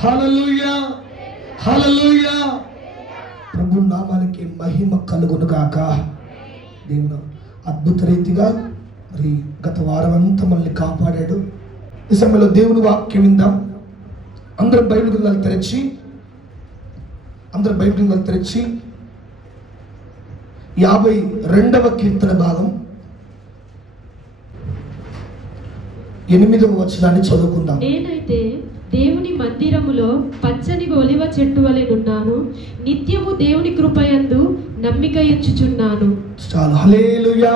హల్లెలూయా, హల్లెలూయా. ప్రభు నామానికి మహిమ కలుగును గాక. దేవుడు అద్భుత రీతిగా మరి గత వారం అంతా మనల్ని కాపాడాడు. ఈ సమయంలో దేవుని వాక్యం విందాం. అందరూ బైబిల్ గ్రంథాలు తెరచి 52వ కీర్తన భాగం 8వ వచనాన్ని చదువుకుందాం. నేనైతే దేవుని మందిరములో పచ్చని ఒలివ చెట్టు వలె నున్నాను, నిత్యము దేవుని కృపయందు నమ్మిక ఉంచుచున్నాను. చాలు. హల్లెలూయా.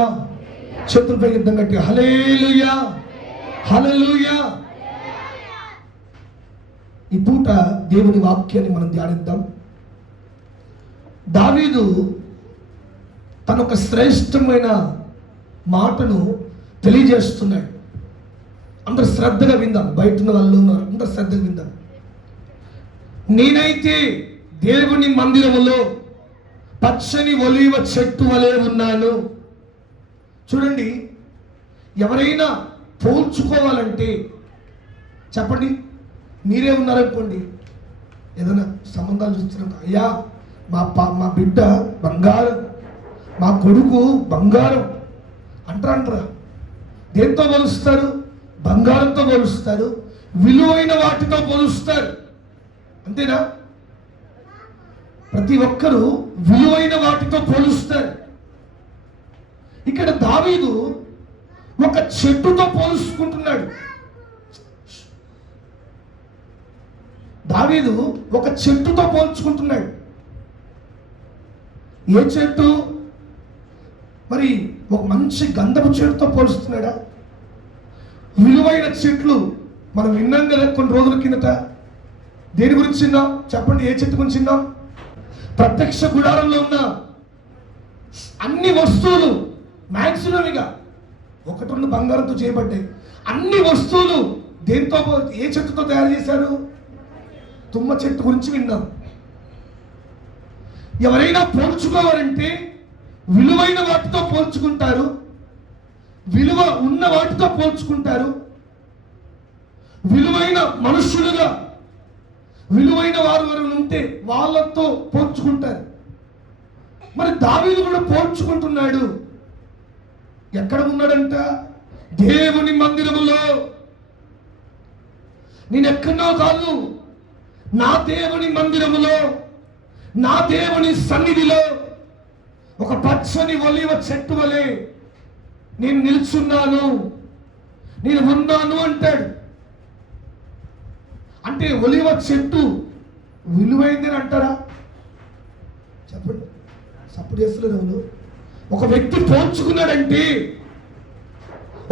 చేతులపై యుద్ధం కట్టి హల్లెలూయా, హల్లెలూయా. ఈ పూట దేవుని వాక్యాన్ని మనం ధ్యానిద్దాం. దావీదు తన ఒక శ్రేష్టమైన మాటను తెలియజేస్తున్నాడు. అందరు శ్రద్ధగా విందాం. బయట ఉన్న వాళ్ళు ఉన్నారు, అందరు శ్రద్ధగా విందాం. నేనైతే దేవుని మందిరములో పచ్చని ఒలీవ చెట్టు వలె ఉన్నాను. చూడండి, ఎవరైనా పోల్చుకోవాలంటే చెప్పండి, మీరే ఉన్నారనుకోండి, ఏదైనా సంబంధాలు చూస్తున్నారు, అయ్యా మా బిడ్డ బంగారం, మా కొడుకు బంగారం అంటారా? దేంతో పోలుస్తారు? బంగారంతో పోలుస్తారు, విలువైన వాటితో పోలుస్తారు. అంతేనా? ప్రతి ఒక్కరూ విలువైన వాటితో పోలుస్తారు. ఇక్కడ దావీదు ఒక చెట్టుతో పోల్చుకుంటున్నాడు. దావీదు ఒక చెట్టుతో పోల్చుకుంటున్నాడు. ఏ చెట్టు? మరి ఒక మంచి గంధపు చెట్టుతో పోలుస్తున్నాడా? విలువైన చెట్లు మనం విన్నాం కదా కొన్ని రోజుల కిందట. దేని గురించి విన్నాం చెప్పండి? ఏ చెట్టు గురించి విన్నాం? ప్రత్యక్ష గుడారంలో ఉన్న అన్ని వస్తువులు మ్యాక్సిమమ్గా 1-2 బంగారంతో చేయబడ్డాయి. అన్ని వస్తువులు దేంతో, ఏ చెట్టుతో తయారు చేశారు? తుమ్మ చెట్టు గురించి విన్నాం. ఎవరైనా పోల్చుకోవాలంటే విలువైన వాటితో పోల్చుకుంటారు, విలువ ఉన్న వాటితో పోల్చుకుంటారు, విలువైన మనుష్యులుగా విలువైన వారు ఉంటే వాళ్ళతో పోల్చుకుంటారు. మరి దావీదు కూడా పోల్చుకుంటున్నాడు. ఎక్కడ ఉన్నాడంట? దేవుని మందిరములో. నేను ఎక్కడో కాదు, నా దేవుని మందిరములో, నా దేవుని సన్నిధిలో ఒక పచ్చని ఒలీవ చెట్టు వలె నేను నిల్చున్నాను, నేను ఉన్నాను అంటాడు. అంటే ఒలీవ చెట్టు విలువైందని అంటారా? చెప్పండి. సపోర్ట్ చేస్తలేదు ఎవరు? ఒక వ్యక్తి పోల్చుకున్నాడంటే,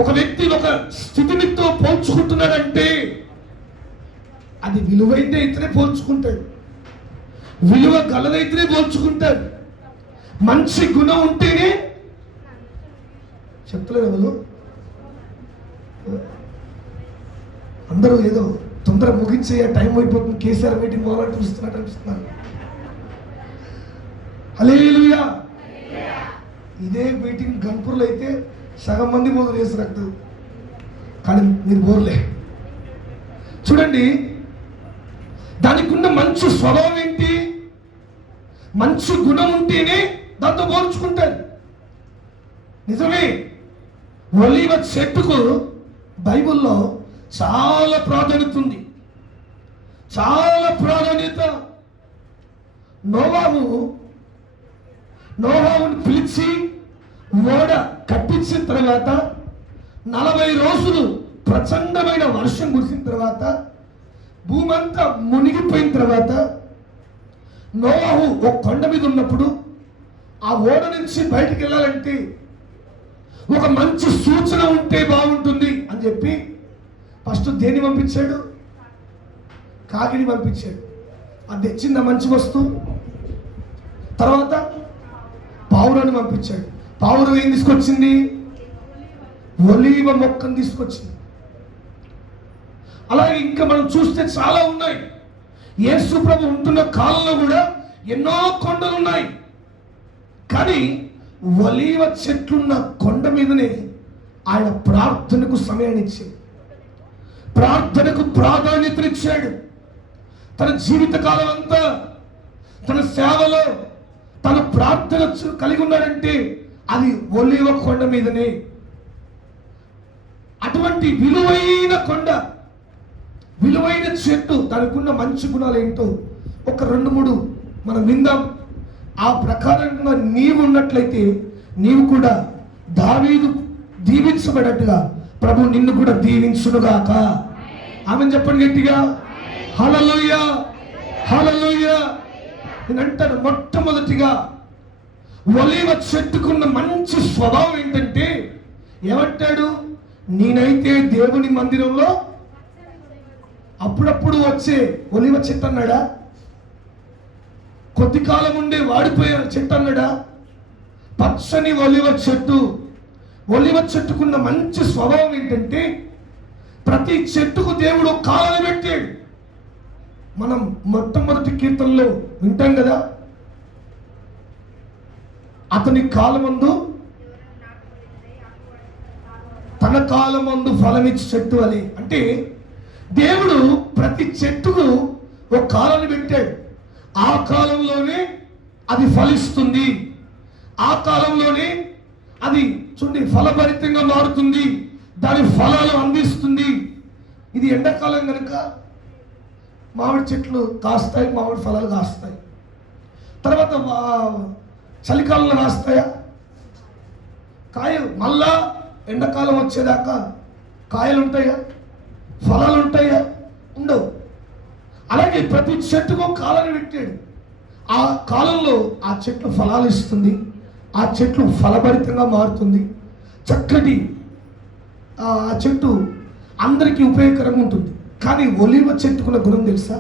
ఒక వ్యక్తి ఒక స్థితినితో పోల్చుకుంటున్నాడంటే అది విలువైంది అయితేనే పోల్చుకుంటాడు, విలువ గలదైతేనే పోల్చుకుంటాడు, మంచి గుణం ఉంటేనే. చెప్తలేదు ఎవరు? అందరూ ఏదో తొందర ముగించే టైం అయిపోతుంది, కేసీఆర్ మీటింగ్ మొదలు చూస్తున్నట్టు అనిపిస్తున్నారు. హల్లెలూయా. ఇదే మీటింగ్ గన్పూర్లో అయితే సగం మంది బోధన చేసినట్టు, కానీ మీరు బోర్లే. చూడండి, దానికి ఉన్న మంచి స్వభావం ఏంటి? మంచి గుణం ఉంటేనే దాంతో పోల్చుకుంటారు. నిజమే, ఒలీవ చెట్టుకు బైబిల్లో చాలా ప్రాధాన్యత ఉంది, చాలా ప్రాధాన్యత. నోవాహుని పిలిచి ఓడ కట్టించిన తర్వాత 40 రోజులు ప్రచండమైన వర్షం కురిసిన తర్వాత, భూమి అంతా మునిగిపోయిన తర్వాత, నోవాహు ఒక కొండ మీద ఉన్నప్పుడు ఆ ఓడ నుంచి బయటికి వెళ్ళాలంటే ఒక మంచి సూచన ఉంటే బాగుంటుంది అని చెప్పి ఫస్ట్ దేన్ని పంపించాడు? కాకిని పంపించాడు. అది తెచ్చింది మంచి వస్తువు. తర్వాత పావురాన్ని పంపించాడు. పావురం ఏం తీసుకొచ్చింది? ఒలీవ మొక్కను తీసుకొచ్చింది. అలాగే ఇంకా మనం చూస్తే చాలా ఉన్నాయి. యేసు ప్రభు ఉంటున్న కాలంలో కూడా ఎన్నో కొండలు ఉన్నాయి, కానీ ఒలీవ చెట్లున్న కొండ మీదనే ఆయన ప్రార్థనకు సమయాన్ని ఇచ్చాడు, ప్రార్థనకు ప్రాధాన్యతనిచ్చాడు. తన జీవితకాలం అంతా తన సేవలో తన ప్రార్థన కలిగి ఉన్నాడంటే అది ఒలీవ కొండ మీదనే. అటువంటి విలువైన కొండ, విలువైన చెట్టు, దానికి ఉన్న మంచి గుణాలు ఏంటో ఒక 2-3 మనం విందాం. ఆ ప్రకారంగా నీవు ఉన్నట్లయితే నీవు కూడా దావీదు దీవించబడట్టుగా ప్రభు నిన్ను కూడా దీవించునుగాక. ఆమెను చెప్పండి గట్టిగా, హల్లెలూయా హల్లెలూయా. నేను అంటాను, మొట్టమొదటిగా ఒలీవ చెట్టుకున్న మంచి స్వభావం ఏంటంటే ఏమంటాడు, నేనైతే దేవుని మందిరంలో అప్పుడప్పుడు వచ్చే ఒలీవ చెట్టు అన్నాడా? కొద్ది కాలం ఉండే వాడిపోయే చెట్టు అన్నాడా? పచ్చని ఒలీవ చెట్టు. ఒలీవ చెట్టుకున్న మంచి స్వభావం ఏంటంటే ప్రతి చెట్టుకు దేవుడు కాలను పెట్టాడు. మనం మొట్టమొదటి కీర్తనలో వింటాం కదా, అతని కాలమందు తన కాలమందు ఫలమిచ్చి చెట్టు అని. అంటే దేవుడు ప్రతి చెట్టుకు ఒక కాలాన్ని పెట్టాడు. ఆ కాలంలోనే అది ఫలిస్తుంది, ఆ కాలంలోనే అది చూడండి ఫలభరితంగా మారుతుంది, దాని ఫలాలు అందిస్తుంది. ఇది ఎండాకాలం కనుక మామిడి చెట్లు కాస్తాయి, మామిడి ఫలాలు కాస్తాయి. తర్వాత చలికాలంలో కాస్తాయా? కాయలు. మళ్ళా ఎండాకాలం వచ్చేదాకా కాయలు ఉంటాయా? ఫలాలు ఉంటాయా? ఉండవు. అలాగే ప్రతి చెట్టుకు కాలాన్ని పెట్టాడు. ఆ కాలంలో ఆ చెట్లు ఫలాలు ఇస్తుంది, ఆ చెట్లు ఫలభరితంగా మారుతుంది. చక్కటి ఆ చెట్టు అందరికీ ఉపయోగకరంగా ఉంటుంది. కానీ ఒలీవ చెట్టుకున్న గుణం తెలుసా?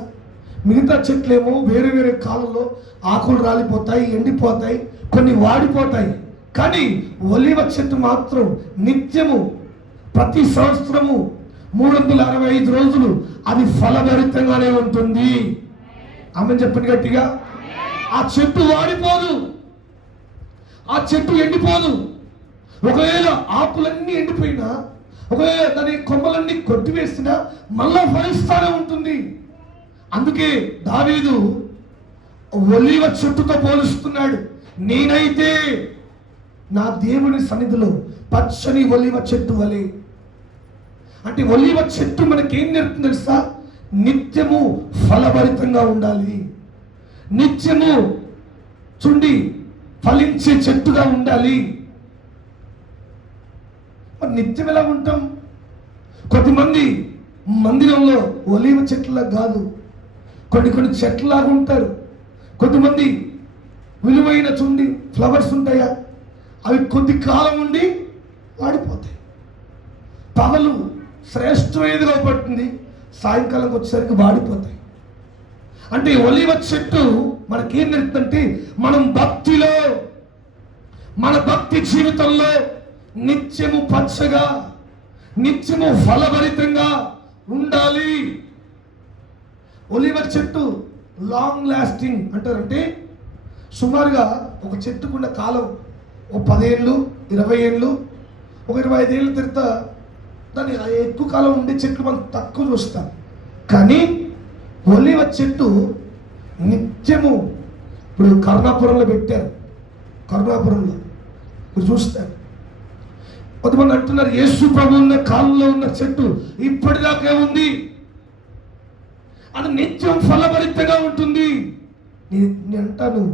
మిగతా చెట్లేమో వేరే వేరే కాలంలో ఆకులు రాలిపోతాయి, ఎండిపోతాయి, కొన్ని వాడిపోతాయి. కానీ ఒలీవ చెట్టు మాత్రం నిత్యము ప్రతి సంవత్సరము 365 రోజులు అది ఫలభరితంగానే ఉంటుంది. ఆమె చెప్పండి గట్టిగా. ఆ చెట్టు వాడిపోదు, ఆ చెట్టు ఎండిపోదు. ఒకవేళ ఆకులన్నీ ఎండిపోయినా, ఒకవేళ దాని కొమ్మలన్నీ కొట్టివేసినా మళ్ళా ఫలిస్తానే ఉంటుంది. అందుకే దావీదు ఒలీవ చెట్టుతో పోలుస్తున్నాడు. నేనైతే నా దేవుని సన్నిధిలో పచ్చని ఒలీవ చెట్టు వలె. అంటే ఒలీవ చెట్టు మనకేం నేర్పుతుంది తెలుసా? నిత్యము ఫలభరితంగా ఉండాలి, నిత్యము చుండి ఫలించే చెట్టుగా ఉండాలి. మరి నిత్యం ఎలా ఉంటాం? కొద్దిమంది మందిరంలో ఒలీవ చెట్ల కాదు, కొన్ని చెట్లలాగా ఉంటారు. కొద్దిమంది విలువైన చుండి ఫ్లవర్స్ ఉంటాయా, అవి కొద్ది కాలం ఉండి వాడిపోతాయి. పగలు శ్రేష్టమైనదిగా పడుతుంది, సాయంకాలం వచ్చేసరికి వాడిపోతాయి. అంటే ఒలీవ చెట్టు మనకేం నేర్పుతుందంటే మనం భక్తిలో, మన భక్తి జీవితంలో నిత్యము పచ్చగా, నిత్యము ఫలభరితంగా ఉండాలి. ఒలీవ చెట్టు లాంగ్ లాస్టింగ్ అంటారంటే సుమారుగా ఒక చెట్టుకున్న కాలం ఒక 10 ఏళ్ళు, 20 ఏళ్ళు, ఒక 25 ఏళ్ళ తర్వాత దాన్ని ఎక్కువ కాలం ఉండే చెట్లు మనం తక్కువ చూస్తాం. కానీ ఒలీవ చెట్టు నిత్యము, ఇప్పుడు కరుణాపురంలో పెట్టారు, కరుణాపురంలో మీరు చూస్తారు. కొంతమంది అంటున్నారు యేసు ప్రభు ఉన్న కాలంలో ఉన్న చెట్టు ఇప్పటిదాకా ఉంది, అది నిత్యం ఫలభరితంగా ఉంటుంది. నేను అంటాను,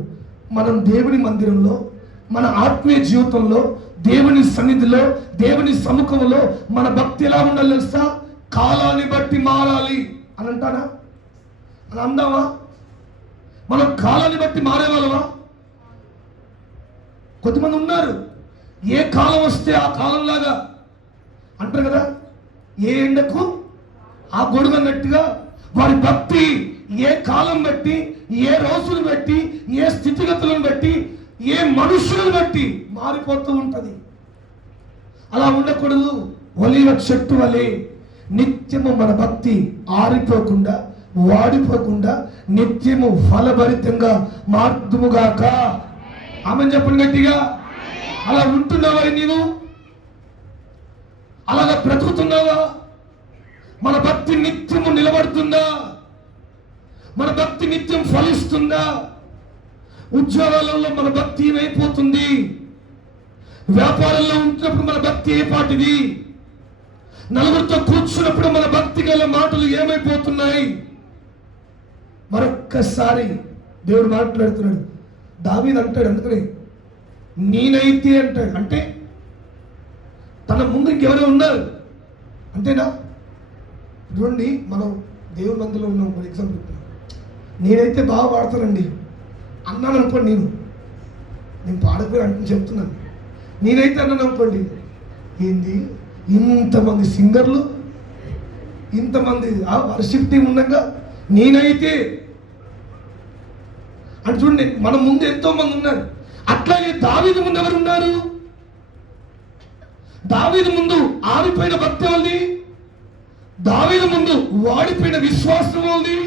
మనం దేవుని మందిరంలో, మన ఆత్మీయ జీవితంలో, దేవుని సన్నిధిలో, దేవుని సముఖంలో మన భక్తి ఎలా ఉండాలి తెలుసా? కాలాన్ని బట్టి మారాలి అని అంటారా? అని అందామా? మనం కాలాన్ని బట్టి మారేవాళ్ళమా? కొద్దిమంది ఉన్నారు ఏ కాలం వస్తే ఆ కాలంలాగా అంటారు కదా, ఏ ఎండకు ఆ గొడుగు అన్నట్టుగా వారి భక్తి ఏ కాలం బట్టి, ఏ రోజును బట్టి, ఏ స్థితిగతులను బట్టి, ఏ మనుషులను బట్టి మారిపోతూ ఉంటుంది. అలా ఉండకూడదు. ఒలీవ చెట్టు వలె నిత్యము మన భక్తి ఆరిపోకుండా, వాడిపోకుండా నిత్యము ఫలభరితంగా మార్దుముగాక. ఆమె చెప్పండి గట్టిగా. అలా ఉంటున్నావా నీవు? అలాగా బ్రతుకుతున్నావా? మన భక్తి నిత్యము నిలబడుతుందా? మన భక్తి నిత్యం ఫలిస్తుందా? ఉద్యోగాలలో మన భక్తి ఏమైపోతుంది? వ్యాపారంలో ఉంటున్నప్పుడు మన భక్తి ఏ పాటిది? నలుగురితో కూర్చున్నప్పుడు మన భక్తి గల మాటలు ఏమైపోతున్నాయి? మరొక్కసారి దేవుడు మాట్లాడుతున్నాడు. దావీదు అంటాడు, అందుకని నేనైతే అంటాడు. అంటే తన ముందు ఇంకెవరో ఉన్నారు అంతేనా? చూడండి, మనం దేవుని మందిలో ఉన్నాం. ఫర్ ఎగ్జాంపుల్ నేనైతే బాగా పాడతానండి అన్నాను అనుకోండి, నేను పాడకపోయి అంటే చెప్తున్నాను. నేనైతే అన్నాను అనుకోండి, ఏంది ఇంతమంది సింగర్లు, ఇంతమంది వర్షిప్ టీం ఉండగా నేనైతే అని చూడండి, మన ముందు ఎంతో మంది ఉన్నారు. అట్లాగే దావీదు ముందు ఎవరు ఉన్నారు? దావీదు ముందు ఆరిపోయిన భక్తి ఉంది, దావీదు ముందు వాడిపోయిన విశ్వాసం ఉంది,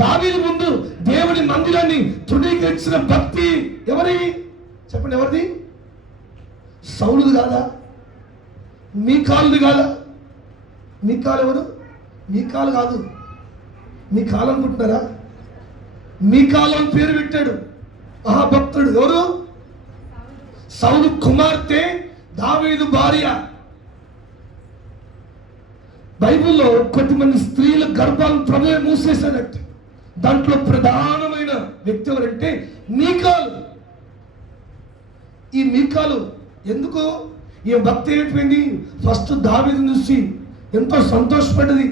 దావీదు ముందు దేవుని మందిరాన్ని తృణీకరించిన భక్తి ఎవరి? చెప్పండి, ఎవరిది? సౌలుది కాదా? మీకాలుది కాదా? మీకాలు ఎవరు? మీకాలు కాదు. మీకాలు అనుకుంటున్నారా? మీకాలు అని పేరు పెట్టాడు మహాభక్తుడు. ఎవరు? సౌలు కుమార్తె దావీదు భార్య. బైబిల్లో కొద్దిమంది స్త్రీల గర్భాలను ప్రభువే మూసేశాడట. దాంట్లో ప్రధానమైన వ్యక్తి ఎవరంటే మీకాలు. ఈ మీకాలు ఎందుకు ఈ భక్తి అయిపోయింది? ఫస్ట్ దావీదు చూసి ఎంతో సంతోషపడ్డది.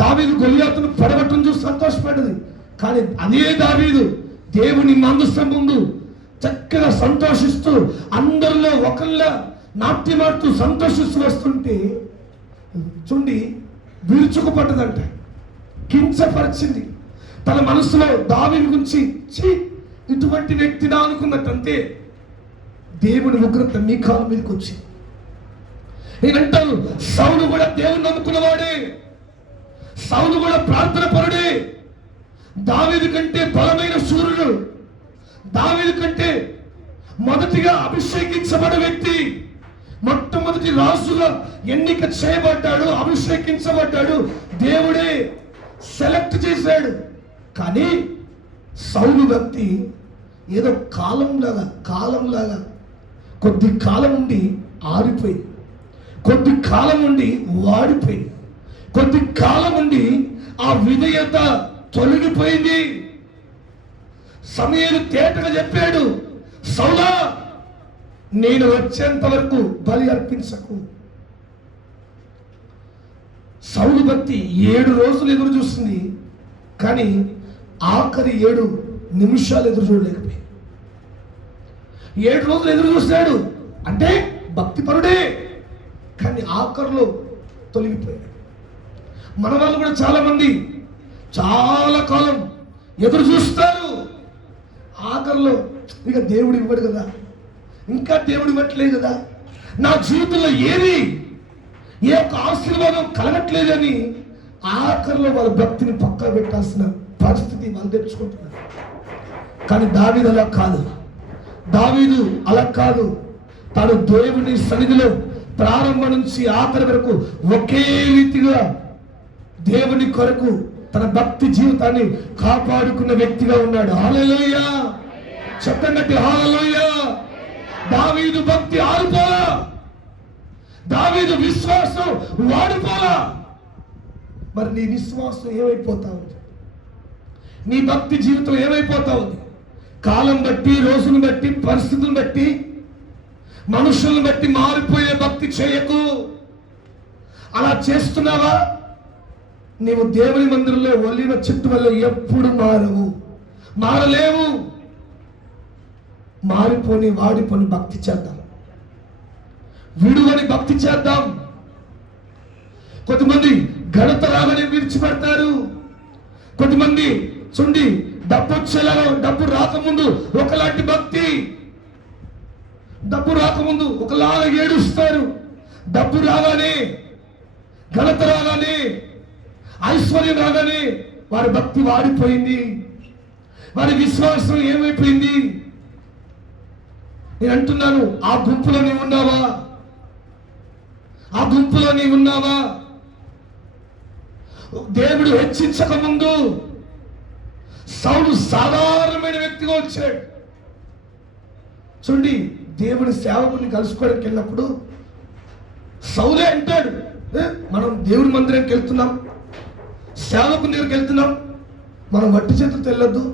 దావీదు గొలియాతును పడగొట్టడం చూసి సంతోషపడ్డది. కానీ అదే దావీదు దేవుని మందసం ముందు చక్కగా సంతోషిస్తూ అందరిలో ఒకళ్ళ నాట్యమాడుతూ సంతోషిస్తూ వస్తుంటే చూడండి, విరుచుకుపడ్డదంట, కించపరిచింది. తన మనసులో దావీదు గురించి ఇటువంటి వ్యక్తినా అనుకున్నట్టంతే దేవుని ఉగ్రత మీకాలు మీదకి వచ్చింది. నేనంటాను, సౌలు కూడా దేవుని నమ్ముకున్నవాడే, సౌలు కూడా ప్రార్థన పరుడే, దావీదు కంటే బలమైన సూర్యుడు, దావీదు కంటే మొదటిగా అభిషేకించబడే వ్యక్తి, మొట్టమొదటి రాజుగా ఎన్నిక చేయబడ్డాడు, అభిషేకించబడ్డాడు, దేవుడే సెలెక్ట్ చేశాడు. కానీ సౌలు భక్తి ఏదో కాలంలాగా కొద్ది కాలం ఉండి ఆరిపోయి, కొద్ది కాలం ఉండి వాడిపోయి, కొద్ది కాలం ఉండి ఆ విధేయత తొలగిపోయింది. సమూయేలు తేటగా చెప్పాడు, సౌలా నేను వచ్చేంత వరకు బలి అర్పించకు. సౌలు భక్తి 7 రోజులు ఎదురు చూస్తుంది, కానీ ఆఖరి 7 నిమిషాలు ఎదురు చూడలేకపోయింది. 7 రోజులు ఎదురు చూస్తాడు అంటే భక్తి పరుడే, కానీ ఆఖరిలో తొలగిపోయాడు. మన వాళ్ళు కూడా చాలా మంది చాలా కాలం ఎదురు చూస్తారు, ఆఖరిలో ఇక దేవుడు ఇవ్వడు కదా, ఇంకా దేవుడు ఇవ్వట్లేదు కదా, నా జీవితంలో ఏ ఒక్క ఆశీర్వాదం కలగట్లేదని ఆఖరిలో వాళ్ళ భక్తిని పక్కా పెట్టాల్సిన పరిస్థితి వాళ్ళు తెచ్చుకుంటున్నారు. కానీ దావీదు అలా కాదు. దావీదు అలా కాదు. తాను దేవుని సన్నిధిలో ప్రారంభం నుంచి ఆఖరి వరకు ఒకే రీతిగా దేవుని కొరకు తన భక్తి జీవితాన్ని కాపాడుకున్న వ్యక్తిగా ఉన్నాడు. హల్లెలూయా, చెప్పండి హల్లెలూయా. దావీదు భక్తి ఆరిపోలా, దావీదు విశ్వాసం వాడిపోలా. మరి నీ విశ్వాసం ఏమైపోతా ఉంది? నీ భక్తి జీవితం ఏమైపోతా ఉంది? కాలం బట్టి, రోజును బట్టి, పరిస్థితులను బట్టి, మనుషులను బట్టి మారిపోయే భక్తి చేయకు. అలా చేస్తున్నావా, నీవు దేవుని మందిరంలో ఒలివ చెట్టు వల్ల ఎప్పుడు మారలేవు. మారిపోని వాడిపోని భక్తి చేద్దాం, విడువని భక్తి చేద్దాం. కొంతమంది ఘనత రాగానే విడిచిపెడతారు. కొంతమంది చూడండి, డబ్బు వచ్చేలాగా, డబ్బు రాకముందు ఒకలాంటి భక్తి, డబ్బు రాకముందు ఒకలాగా ఏడుస్తారు, డబ్బు రాగానే, ఘనత రాగానే, ఐశ్వర్యం రాగానే వారి భక్తి వాడిపోయింది, వారి విశ్వాసం ఏమైపోయింది. నేను అంటున్నాను, ఆ గుంపులో నీవు ఉన్నావా? ఆ గుంపులో నీవు ఉన్నావా? దేవుడు హెచ్చించక ముందు, సాధారణమైన వ్యక్తిగా వచ్చాడు. చూడండి, దేవుని సేవకుని కలుసుకోవడానికి వెళ్ళినప్పుడు సౌలే అంటాడు, మనం దేవుని మందిరానికి వెళ్తున్నాం, సేవకుని దగ్గరికి వెళ్తున్నాం, మనం వట్టి చేతులతో వెళ్ళొద్దు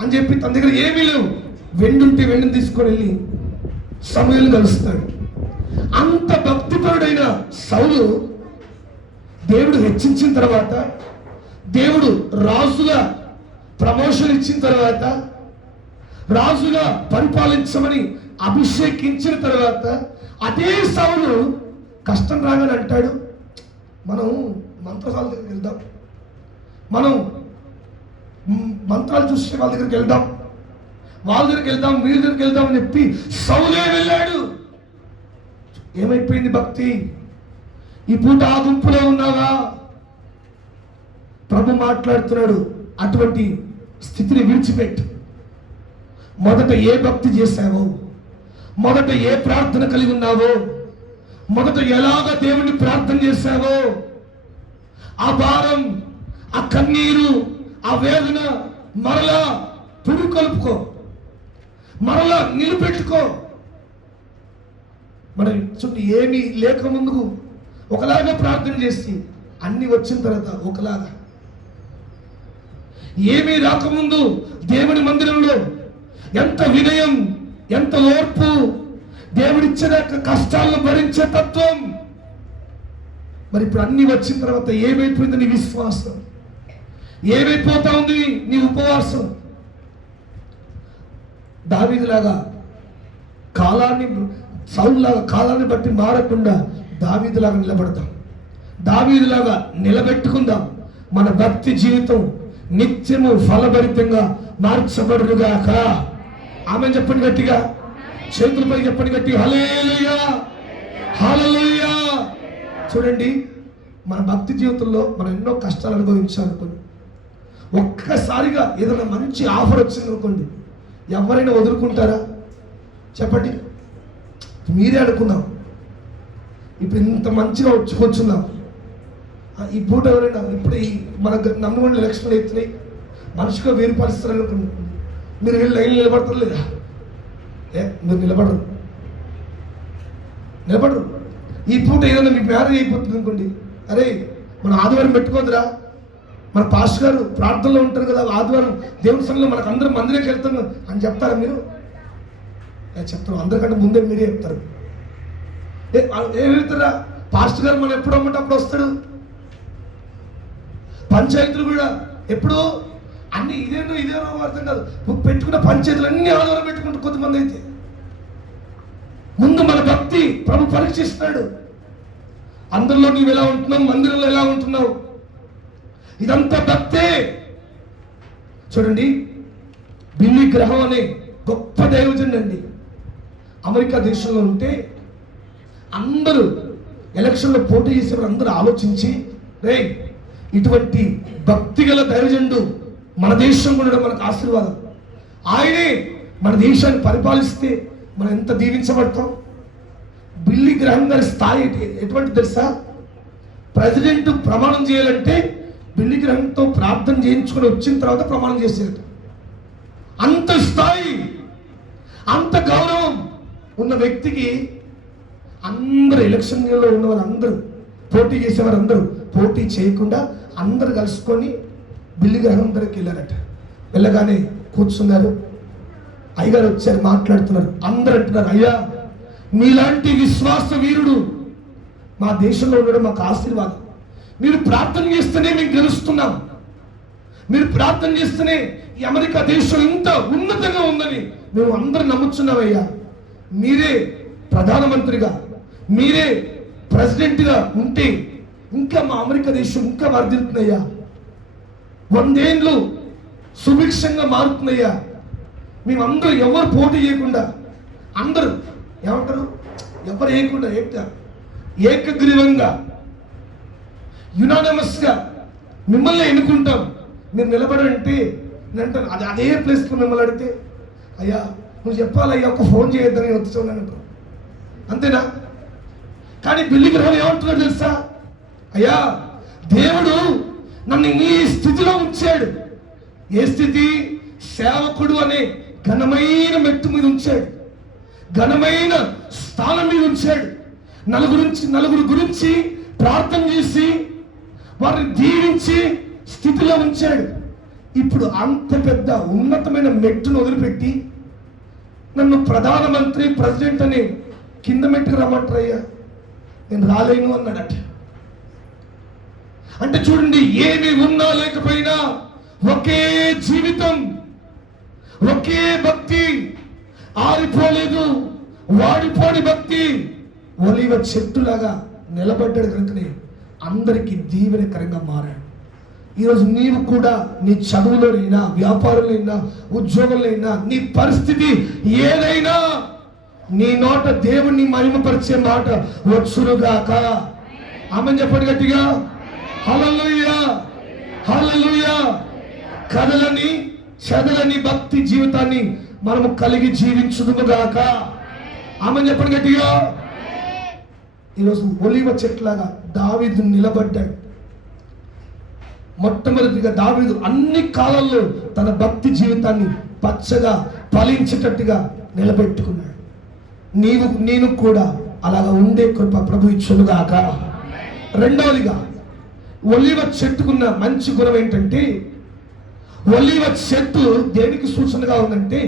అని చెప్పి తన దగ్గర ఏమీ లేవు, వెండి ఉంటే వెండిని తీసుకొని వెళ్ళి సమూయేలుని కలుస్తాడు. అంత భక్తిపరుడైన సౌలు దేవుడు హెచ్చించిన తర్వాత, దేవుడు రాజుగా ప్రమోషన్ ఇచ్చిన తర్వాత, రాజుగా పరిపాలించమని అభిషేకించిన తర్వాత, అదే సౌలు కష్టం రాగానే అంటాడు, మనం మంత్రసాల దగ్గరికి వెళ్దాం, మనం మంత్రాలు చూసే వాళ్ళ దగ్గరికి వెళ్దాం, వాళ్ళ దగ్గరికి వెళ్దాం, వీళ్ళ దగ్గరికి వెళ్దాం అని చెప్పి సౌలే వెళ్ళాడు. ఏమైపోయింది భక్తి? ఈ పూట ఆ గుంపులో ఉన్నావా? ప్రభు మాట్లాడుతున్నాడు, అటువంటి స్థితిని విడిచిపెట్టు. మొదట ఏ భక్తి చేశావో, మొదట ఏ ప్రార్థన కలిగి ఉన్నావో, మొదట ఎలాగ దేవుని ప్రార్థన చేశావో, ఆ భారం, ఆ కన్నీరు, ఆ వేదన మరలా పురుకొల్పుకో, మరలా నిలబెట్టుకో. మనం చుట్టూ ఏమీ లేక ముందుకు ఒకలాగా ప్రార్థన చేసి అన్ని వచ్చిన తర్వాత ఒకలాగా, ఏమీ రాకముందు దేవుని మందిరంలో ఎంత వినయం, ఎంత ఓర్పు, దేవుడిచ్చిన కష్టాలను భరించే తత్వం. మరి ఇప్పుడు అన్ని వచ్చిన తర్వాత ఏమైపోయింది నీ విశ్వాసం? ఏమైపోతా ఉంది నీ ఉపవాసం? దావీదులాగా కాలాన్ని, సౌలులాగా కాలాన్ని బట్టి మారకుండా దావీదులాగా నిలబడతాం, దావీదులాగా నిలబెట్టుకుందాం. మన భక్తి జీవితం నిత్యము ఫలభరితంగా మార్చబడుగాక. ఆమె చెప్పండి గట్టిగా, చేతులపై చెప్పండి గట్టిగా, హల్లెలూయా, హల్లెలూయా. చూడండి, మన భక్తి జీవితంలో మనం ఎన్నో కష్టాలు అనుభవించాలనుకోండి, ఒక్కసారిగా ఏదైనా మంచి ఆఫర్ వచ్చింది అనుకోండి, ఎవరైనా వదులుకుంటారా? చెప్పండి. మీరే అనుకున్నాం, ఇప్పుడు ఇంత మంచిగా వచ్చుకొచ్చున్నాం, ఈ పూట ఎవరైనా ఇప్పుడు ఈ మన నమ్మకం ఎలక్షన్లు అవుతున్నాయి, మనిషిగా వేరు పరిస్థితులు అనుకోండి, మీరు వెళ్ళి లైన్లో నిలబడతారు లేదా? మీరు నిలబడరు. ఈ పూట ఏదైనా మీకు మ్యారేజ్ అయిపోతుంది అనుకోండి, అరే మన ఆదివారం పెట్టుకోదురా, మన పాస్టర్ గారు ప్రార్థనలో ఉంటారు కదా, ఆదివారం దేవుని సన్నిధిలో మనకు అందరం మందిరంకి వెళ్తాం అని చెప్తారా మీరు? చెప్తారు, అందరికంటే ముందే మీరే చెప్తారు. ఏం వెళ్తారా? పాస్టర్ గారు మనం ఎప్పుడు అమ్మంటే అప్పుడు వస్తాడు. పంచాయతీలు కూడా ఎప్పుడు అన్ని ఇదేనో అర్థం కాదు, పెట్టుకున్న పంచాయతీలు అన్ని ఆధారం పెట్టుకుంటూ కొంతమంది అయితే. ముందు మన భక్తి ప్రభు పరీక్షిస్తున్నాడు. అందరిలో నువ్వు ఎలా ఉంటున్నావు, మందిరంలో ఎలా ఉంటున్నావు, ఇదంతా భక్తే. చూడండి, బిల్లీ గ్రహం అనే గొప్ప దైవజనుడు అండి, అమెరికా దేశంలో ఉంటే అందరూ ఎలక్షన్లో పోటీ చేసేవారు అందరూ ఆలోచించి, రే ఇటువంటి భక్తి గల దైవజనుడు మన దేశం ఉండడం మనకు ఆశీర్వాదం, ఆయనే మన దేశాన్ని పరిపాలిస్తే మనం ఎంత దీవించబడతాం. బిల్లీ గ్రహం గారి స్థాయి ఎటువంటి తెలుసా? ప్రెసిడెంట్ ప్రమాణం చేయాలంటే బిల్లీ గ్రహంతో ప్రార్థన చేయించుకొని వచ్చిన తర్వాత ప్రమాణం చేసేట. అంత స్థాయి, అంత గౌరవం ఉన్న వ్యక్తికి అందరూ ఎలక్షన్లో ఉన్న వాళ్ళందరూ, పోటీ చేసేవారు అందరూ పోటీ చేయకుండా అందరూ కలుసుకొని బిల్లీ గ్రహం దగ్గరికి వెళ్ళారట. వెళ్ళగానే కూర్చున్నారు, అయ్యగారు వచ్చారు, మాట్లాడుతున్నారు. అందరూ అంటున్నారు, అయ్యా మీలాంటి విశ్వాస వీరుడు మా దేశంలో ఉండడం మాకు ఆశీర్వాదం. మీరు ప్రార్థన చేస్తేనే మేము గెలుస్తున్నాం, మీరు ప్రార్థన చేస్తేనే ఈ అమెరికా దేశం ఇంత ఉన్నతంగా ఉందని మేము అందరం నమ్ముతున్నామయ్యా. మీరే ప్రధానమంత్రిగా, మీరే ప్రెసిడెంట్గా ఉంటే ఇంకా మా అమెరికా దేశం ఇంకా వర్ధిల్లుతుందయ్యా, 100 ఏళ్ళు సుభిక్షంగా మారుతుందయ్యా. మేమందరూ ఎవరు పోటీ చేయకుండా, అందరూ ఏమంటారు, ఎవరు వేయకుండా ఏకగ్రీవంగా యునానిమస్గా మిమ్మల్ని ఎన్నుకుంటాం, మీరు నిలబడంటే నేను అంటాను. అదే ప్లేస్లో మిమ్మల్ని అడిగితే, అయ్యా నువ్వు చెప్పాలయ్యా, ఒక ఫోన్ చేయొద్దని వచ్చాను, అంతేనా? కానీ బిల్లీ గ్రహం ఏమంటున్నాడు తెలుసా? అయ్యా దేవుడు నన్ను ఈ స్థితిలో ఉంచాడు. ఏ స్థితి? సేవకుడు అనే ఘనమైన మెట్టు మీద ఉంచాడు, ఘనమైన స్థానం మీద ఉంచాడు. నలుగురు గురించి ప్రార్థన చేసి వారిని దీవించి స్థితిలో ఉంచాడు. ఇప్పుడు అంత పెద్ద ఉన్నతమైన మెట్టును వదిలిపెట్టి నన్ను ప్రధానమంత్రి, ప్రెసిడెంట్ అని కింద మెట్టుకు రమ్మంటారయ్యా, నేను రాలేను అన్నాడట. అంటే చూడండి, ఏమి ఉన్నా లేకపోయినా ఒకే జీవితం, ఒకే భక్తి, ఆరిపోలేదు, వాడిపోని భక్తి, ఒలివ చెట్టులాగా నిలబడ్డాడు. కనుకనే అందరికీ దీవెనకరంగా మారాడు. ఈరోజు నీవు కూడా నీ చదువులోనైనా, వ్యాపారంలోనైనా, ఉద్యోగంలోనైనా, నీ పరిస్థితి ఏదైనా నీ నోట దేవుణ్ణి మహిమపరిచే మాట వచ్చునుగాక. ఆమేన్ చెప్పండి గట్టిగా. హల్లెలూయా, హల్లెలూయా. కదలని చెదలని భక్తి జీవితాన్ని మనము కలిగి జీవించుదుముగాక. ఆమేన్ చెప్పండి గట్టిగా. ఈరోజు ఒలివ చెట్లాగా దావీదు నిలబడ్డాడు. మొట్టమొదటిగా దావీదు అన్ని కాలాల్లో తన భక్తి జీవితాన్ని పచ్చగా ఫలించేటట్టుగా నిలబెట్టుకున్నాడు. నేను కూడా అలాగా ఉండే కృప ప్రభు ఇచ్చునుగాక. రెండవదిగా ఒలివ చెట్టుకున్న మంచి గుణం ఏంటంటే, ఒలివ చెట్టు దేనికి సూచనగా ఉందంటే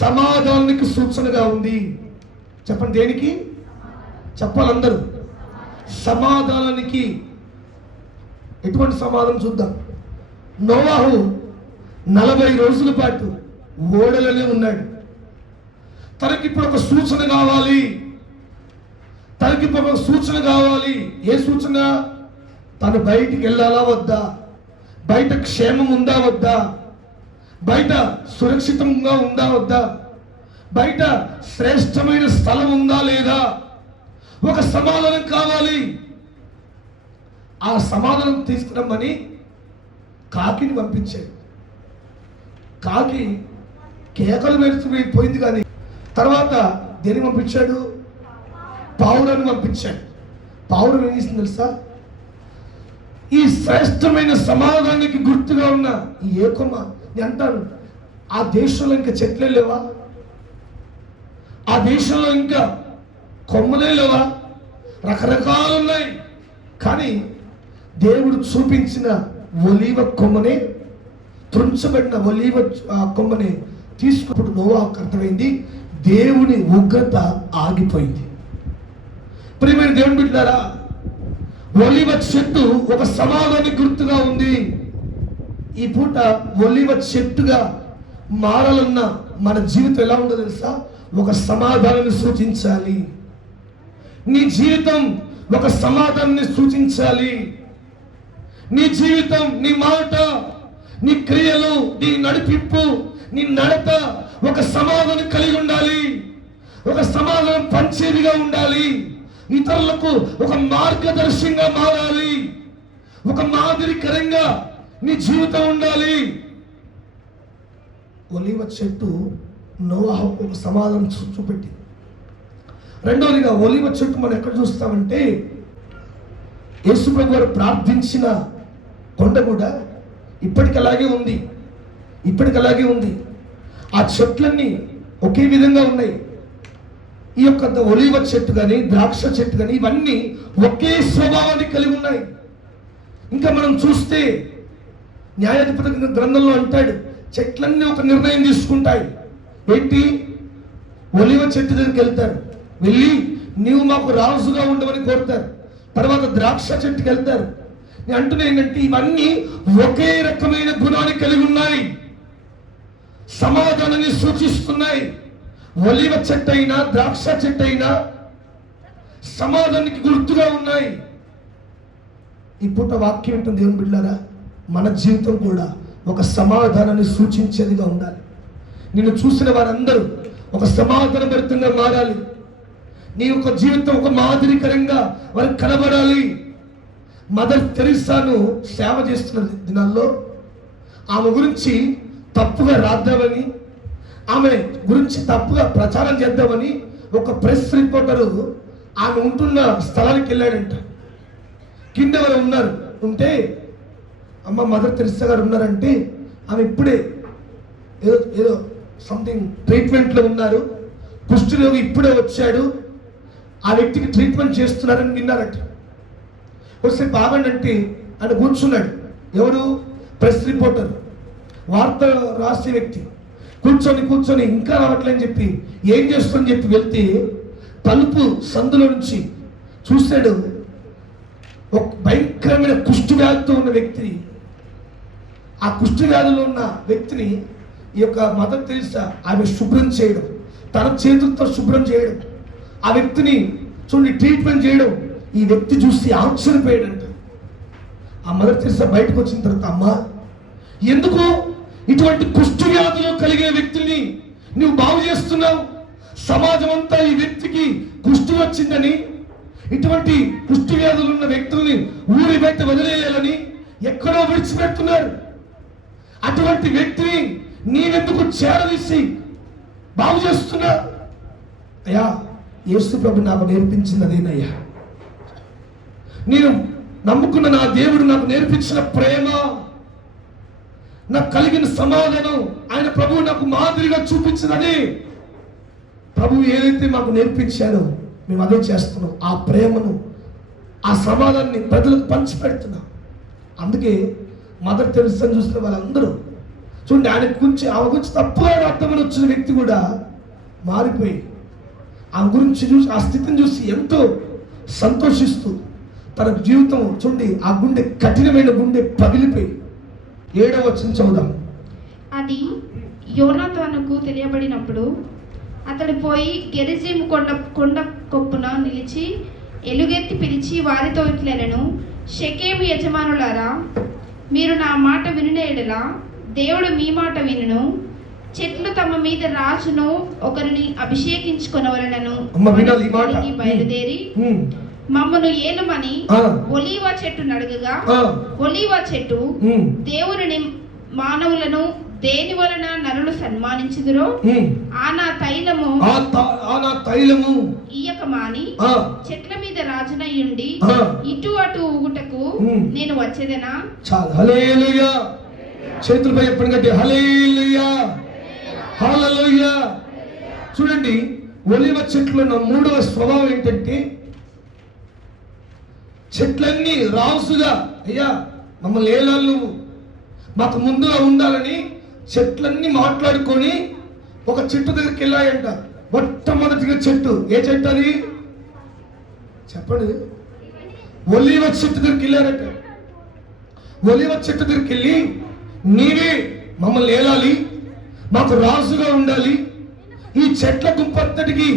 సమాధానానికి సూచనగా ఉంది. చెప్పండి, దేనికి? చెప్పాలందరూ. సమాధానానికి. ఎటువంటి సమాధానం చూద్దాం. నోవాహు 40 రోజుల పాటు ఓడలోనే ఉన్నాడు. తనకి ఇప్పుడు ఒక సూచన కావాలి. ఏ సూచన? తను బయటికి వెళ్ళాలా వద్దా, బయట క్షేమం ఉందా వద్దా, బయట సురక్షితంగా ఉందా వద్దా, బయట శ్రేష్టమైన స్థలం ఉందా లేదా, ఒక సమాధానం కావాలి. ఆ సమాధానం తీసుకురమ్మని కాకిని పంపించాడు. కాకి కేకలు పోయింది. కానీ తర్వాత దేని పంపించాడు? పావురాన్ని పంపించాడు. పావురం ఏం చేసింది తెలుసా? ఈ శ్రేష్టమైన సమాధానానికి గుర్తుగా ఉన్న ఈ ఏకొమ్మ. నేను అంటాను, ఆ దేశంలో ఇంకా చెట్లే లేవా? ఆ దేశంలో ఇంకా కొమ్మలే లేవా? రకరకాలు ఉన్నాయి. కానీ దేవుడు చూపించిన ఒలీవ కొమ్మనే, త్రుంచబడిన ఒలీవ కొమ్మనే తీసుకున్నప్పుడు నోవాహుకు అర్థమైంది, దేవుని ఉగ్రత ఆగిపోయింది. ప్రియమైన దేవుని బిడ్డలారా, ఒలీవ చెట్టు ఒక సమాధానానికి గుర్తుగా ఉంది. ఈ పూట ఒలీవ చెట్టుగా మారాలన్న మన జీవితం ఎలా ఉందో తెలుసా? ఒక సమాధానాన్ని సూచించాలి. నీ జీవితం ఒక సమాధానాన్ని సూచించాలి. నీ జీవితం, నీ మాట, నీ క్రియలు, నీ నడిపింపు, నీ నడత ఒక సమాధానం కలిగి ఉండాలి. ఒక సమాధానం పంచేదిగా ఉండాలి. ఇతరులకు ఒక మార్గదర్శంగా మారాలి. ఒక మాదిరికరంగా నీ జీవితం ఉండాలి. ఒలీవ చెట్టు నోవాహు ఒక సమాధానం చూపెట్టింది. రెండవదిగా ఒలీవ చెట్టు మనం ఎక్కడ చూస్తామంటే, యేసుప్రభు గారు ప్రార్థించిన కొండ కూడా ఇప్పటికి అలాగే ఉంది. ఆ చెట్లన్నీ ఒకే విధంగా ఉన్నాయి. ఈ యొక్క ఒలీవ చెట్టు కానీ, ద్రాక్ష చెట్టు కానీ, ఇవన్నీ ఒకే స్వభావాన్ని కలిగి ఉన్నాయి. ఇంకా మనం చూస్తే న్యాయాధిపతి గ్రంథంలో అంటాడు, చెట్లన్నీ ఒక నిర్ణయం తీసుకుంటాయి. ఏంటి? ఒలీవ చెట్టు దగ్గరికి వెళ్తారు, వెళ్ళి నీవు మాకు రాజుగా ఉండవని కోరుతారు. తర్వాత ద్రాక్ష చెట్టుకి వెళ్తారు. నేను అంటున్నా ఏంటంటే, ఇవన్నీ ఒకే రకమైన గుణాన్ని కలిగి ఉన్నాయి, సమాధానాన్ని సూచిస్తున్నాయి. ఒలీవ చెట్టు అయినా, ద్రాక్ష చెట్టు అయినా సమాధానానికి గుర్తుగా ఉన్నాయి. ఈ పూట వాక్యం ఏంటంటే, దేవుని బిడ్డలారా, మన జీవితం కూడా ఒక సమాధానాన్ని సూచించేదిగా ఉండాలి. నిన్ను చూసిన వారందరూ ఒక సమాధానభరితంగా మారాలి. నీ యొక్క జీవితం ఒక మాదిరికరంగా వారికి కనబడాలి. మదర్ తెరీసాను సేవ చేస్తున్న దినాల్లో ఆమె గురించి తప్పుగా రాద్దామని, ఆమె గురించి తప్పుగా ప్రచారం చేద్దామని ఒక ప్రెస్ రిపోర్టరు ఆమె ఉంటున్న స్థలానికి వెళ్ళాడంట. కింద ఎవరు ఉంటే, అమ్మ మదర్ తెరీసా గారు ఉన్నారంటే, ఆమె ఇప్పుడే ఏదో ఏదో సంథింగ్ ట్రీట్మెంట్లో ఉన్నారు, కుష్ఠరోగి ఇప్పుడే వచ్చాడు, ఆ వ్యక్తికి ట్రీట్మెంట్ చేస్తున్నారని విన్నారట. వస్తే బాగండి అంటే ఆయన కూర్చున్నాడు. ఎవరు? ప్రెస్ రిపోర్టర్, వార్త రాసే వ్యక్తి. కూర్చొని ఇంకా రావట్లేని చెప్పి ఏం చేస్తుందని చెప్పి వెళ్తే తలుపు సందులో నుంచి చూశాడు ఒక భయంకరమైన కుష్ఠ వ్యాధితో ఉన్న వ్యక్తిని. ఆ కుష్ఠ వ్యాధిలో ఉన్న వ్యక్తిని ఈ యొక్క మదర్ తెరిసా ఆమె శుభ్రం చేయడం, తన చేతులతో శుభ్రం చేయడం, ఆ వ్యక్తిని చూడండి ట్రీట్మెంట్ చేయడం. ఈ వ్యక్తి చూసి ఆశ్చర్యపోయాడంట. ఆ మదర్ తెరిసా బయటకు వచ్చిన తర్వాత, అమ్మా, ఎందుకు ఇటువంటి కుష్ఠ వ్యాధులు కలిగే వ్యక్తుల్ని నువ్వు బాగు చేస్తున్నావు? సమాజం అంతా ఈ వ్యక్తికి కుష్ఠి వచ్చిందని, ఇటువంటి కుష్ఠ వ్యాధులు ఉన్న వ్యక్తుల్ని ఊరి బయట వదిలేయాలని ఎక్కడో విడిచిపెడుతున్నారు. అటువంటి వ్యక్తిని నీవెందుకు చేరదీసి బాగు చేస్తున్నా? అయ్యా, యేసు ప్రభు నాకు నేర్పించింది అదేనయ్యా. నేను నమ్ముకున్న నా దేవుడు నాకు నేర్పించిన ప్రేమ, నాకు కలిగిన సమాధానం, ఆయన ప్రభువు నాకు మాదిరిగా చూపించినది. ప్రభువు ఏదైతే మాకు నేర్పించారో మేము అదే చేస్తున్నాం. ఆ ప్రేమను, ఆ సమాధానాన్ని ప్రజలకు పంచిపెడుతున్నాం. అందుకే మదర్ తెరిసాను చూసిన వాళ్ళందరూ చూడండి, ఆమె గురించి తప్పుగా అర్థమని వచ్చిన వ్యక్తి కూడా మారిపోయి ఆమె గురించి చూసి, ఆ స్థితిని చూసి ఎంతో సంతోషిస్తూ తన జీవితం చూడండి, ఆ గుండె కఠినమైన గుండె పగిలిపోయి 7వ వచనం చదువుదాం. అది యోనాతానుకు తెలియబడినప్పుడు అతడు పోయి గెరిజీము కొండ కొప్పున నిలిచి ఎలుగెత్తి పిలిచి వారితో ఇట్లనెను, షెకెము యజమానులారా, మీరు నా మాట వినిన యెడల దేవుడు మీ మాట వినును. చెట్లు తమ మీద రాజును ఒకరిని అభిషేకించుకొనవలెనను బయలుదేరి మమ్మను ఏలుమని ఒలీవ చెట్టు నడుగగా, ఒలీవ చెట్టు దేవుని మానవులను దేని వలన నరులు సన్మానించుదురో ఆ నా తైలము ఈయక మాని చెట్ల మీద రాజునయ్యుండి ఇటు అటు ఊగుటకు నేను వచ్చేదనా? చాలు. హల్లెలూయా. చేతులపై చెప్పండి గట్టి, హల్లెలూయా, హల్లెలూయా. చూడండి, ఒలీవ చెట్లు ఉన్న 3వ స్వభావం ఏంటంటే, చెట్లన్నీ రాసుగా, అయ్యా మమ్మల్ని ఏలాలి, నువ్వు మాకు ముందుగా ఉండాలని చెట్లన్నీ మాట్లాడుకొని ఒక చెట్టు దగ్గరికి వెళ్ళాయంట. మొట్టమొదటిగా చెట్టు, ఏ చెట్టు అది చెప్పండి? ఒలీవ చెట్టు దగ్గరికి వెళ్ళారట. ఒలీవ చెట్టు దగ్గరికి వెళ్ళి, నీవే మమ్మల్ని ఏలాలి, మాకు రాజుగా ఉండాలి, ఈ చెట్ల గుంపంతటికి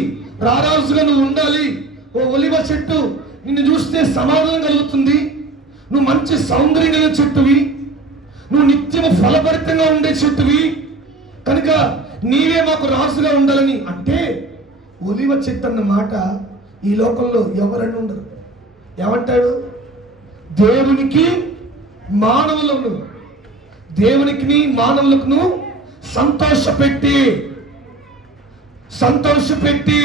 రారాజుగా నువ్వు ఉండాలి. ఓ ఒలీవ చెట్టు, నిన్ను చూస్తే సమాధానం కలుగుతుంది, నువ్వు మంచి సౌందర్యం కలిగిన చెట్టువి, నువ్వు నిత్యము ఫలభరితంగా ఉండే చెట్టువి, కనుక నీవే మాకు రాజుగా ఉండాలని. అంటే ఒలీవ చెట్టు అన్న మాట ఈ లోకంలో ఎవరన్నా ఉండరు. ఏమంటాడు? దేవునికి మానవులను, దేవునికి మానవులకు సంతోషపెట్టి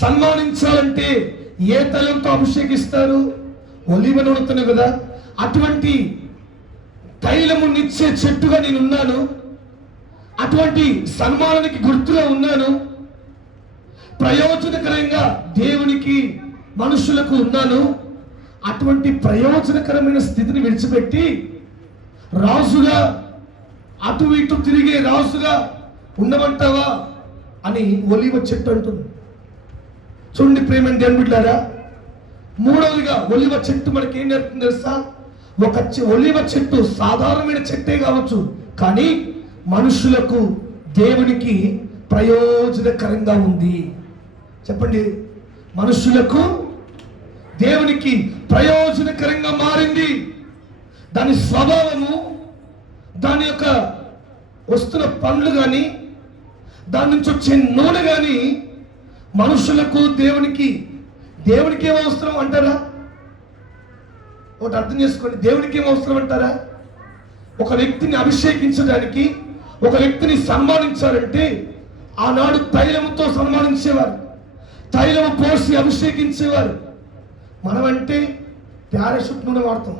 సన్మానించాలంటే ఏ తైలంతో అభిషేకిస్తారు? ఒలీవ నూనెతోనే కదా. అటువంటి తైలము నిచ్చే చెట్టుగా నేను ఉన్నాను, అటువంటి సన్మానానికి గుర్తుగా ఉన్నాను, ప్రయోజనకరంగా దేవునికి మనుషులకు ఉన్నాను. అటువంటి ప్రయోజనకరమైన స్థితిని విడిచిపెట్టి రాజుగా అటు ఇటు తిరిగే రాజుగా ఉండమంటావా అని ఒలీవ చెట్టు అంటుంది. చూడండి ప్రేమని దేవుని బిడ్డలారా, 3వదిగా ఒలీవ చెట్టు మనకి ఏం నేర్పుతుంది తెలుసా? ఒక ఒలీవ చెట్టు సాధారణమైన చెట్టే కావచ్చు, కానీ మనుషులకు దేవునికి ప్రయోజనకరంగా ఉంది. చెప్పండి, మనుషులకు దేవునికి ప్రయోజనకరంగా మారింది. దాని స్వభావము, దాని యొక్క వస్తున్న పండ్లు కానీ, దాని నుంచి వచ్చే నూనె కానీ మనుషులకు దేవునికి ఏం అవసరం అంటారా? ఒకటి అర్థం చేసుకోండి, దేవునికి ఏం అవసరం అంటారా? ఒక వ్యక్తిని అభిషేకించడానికి, ఒక వ్యక్తిని సన్మానించాలంటే ఆనాడు తైలముతో సన్మానించేవారు, తైలము పోసి అభిషేకించేవారు. మనమంటే ప్యారాషూట్ నూనె వాడతాం,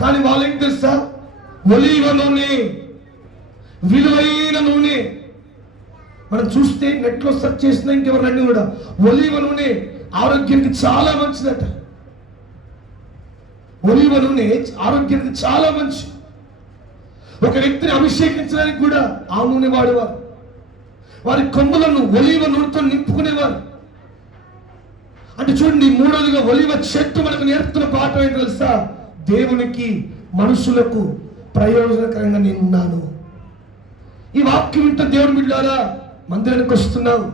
కానీ వాళ్ళేం తెలుసా? ఒలీవ నూనె. విలువైన నూనె. మనం చూస్తే నెట్లో సెర్చ్ చేసిన ఇంకెవరన్నీ కూడా ఒలీవ నూనె ఆరోగ్యానికి చాలా మంచిదట. ఒలీవ నూనె ఆరోగ్యానికి చాలా మంచి. ఒక వ్యక్తిని అభిషేకించడానికి కూడా ఆ నూనె వాడేవారు. వారి కొమ్ములను ఒలీవ నూనెతో నింపుకునేవారు. అంటే చూడండి, మూడోదిగా ఒలీవ చెట్టు మనకు నేర్పుతున్న పాఠం ఏంటో తెలుసా? దేవునికి మనుషులకు ప్రయోజనకరంగా నేనున్నాను. ఈ వాక్యం వింటే దేవుని బిడ్డలారా, మందిరానికి వస్తున్నావు,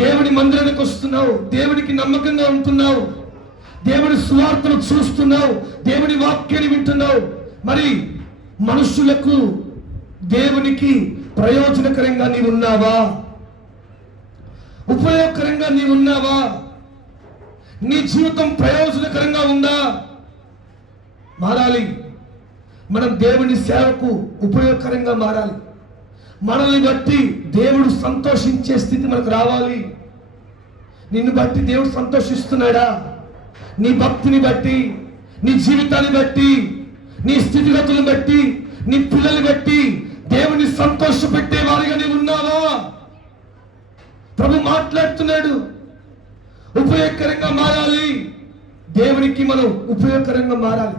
దేవుని మందిరానికి వస్తున్నావు, దేవునికి నమ్మకంగా ఉంటున్నావు, దేవుని సువార్తను చూస్తున్నావు, దేవుని వాక్యాన్ని వింటున్నావు. మరి మనుషులకు దేవునికి ప్రయోజనకరంగా నీవు ఉన్నావా? ఉపయోగకరంగా నీవు ఉన్నావా? నీ జీవితం ప్రయోజనకరంగా ఉందా? మారాలి. మనం దేవుని సేవకు ఉపయోగకరంగా మారాలి. మనల్ని బట్టి దేవుడు సంతోషించే స్థితి మనకు రావాలి. నిన్ను బట్టి దేవుడు సంతోషిస్తున్నాడా? నీ భక్తిని బట్టి, నీ జీవితాన్ని బట్టి, నీ స్థితిగతులను బట్టి, నీ పిల్లల్ని బట్టి దేవుని సంతోషపెట్టే వారిగా నీవు ఉన్నావా? ప్రభు మాట్లాడుతున్నాడు, ఉపయోగకరంగా మారాలి. దేవునికి మనం ఉపయోగకరంగా మారాలి.